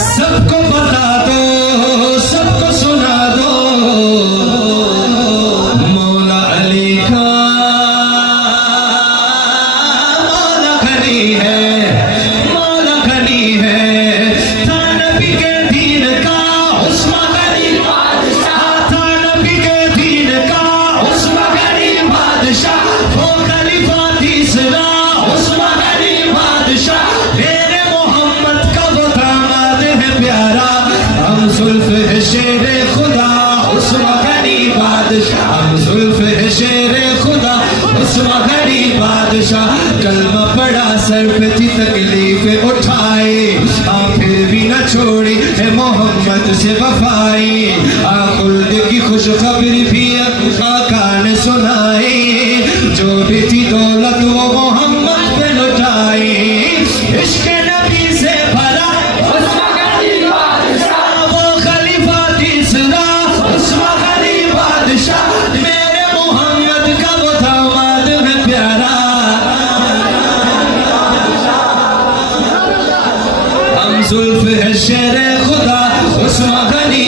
सबको बता दो, सबको सुना दो, मौला अली का मौला घनी है, मौला घनी है। था नबी के दीन का उस्मा घनी बादशाह, था नबी के दीन का उस्मा घनी बादशाह। वो खलीफा तीसरा उस्मा घनी बादशाह, मेरे मोहम्मद का वो दामाद है प्यारा। हम जुल्फ है शेरे खुदा उस्मा घनी बादशाह, हम जुल्फ है शेरे खुदा उस्मा घनी बादशाह। कलमा पड़ा सर पे थी तकलीफ उठाए, फिर भी न छोड़ी है मोहम्मद से वफाई। खुल्द की खुशखबरी भी आका ने सुनाई, जो भी थी दौलत वो मोहम्मद पे लुटाई। इश्क नबी से भरा उस्मा घनी बादशाह, वो खलीफा तीसरा उस्मा घनी बादशाह। मेरे मोहम्मद का वो दामाद है प्यारा। हम जुल्फ है शेरे खुदा उस्मा घनी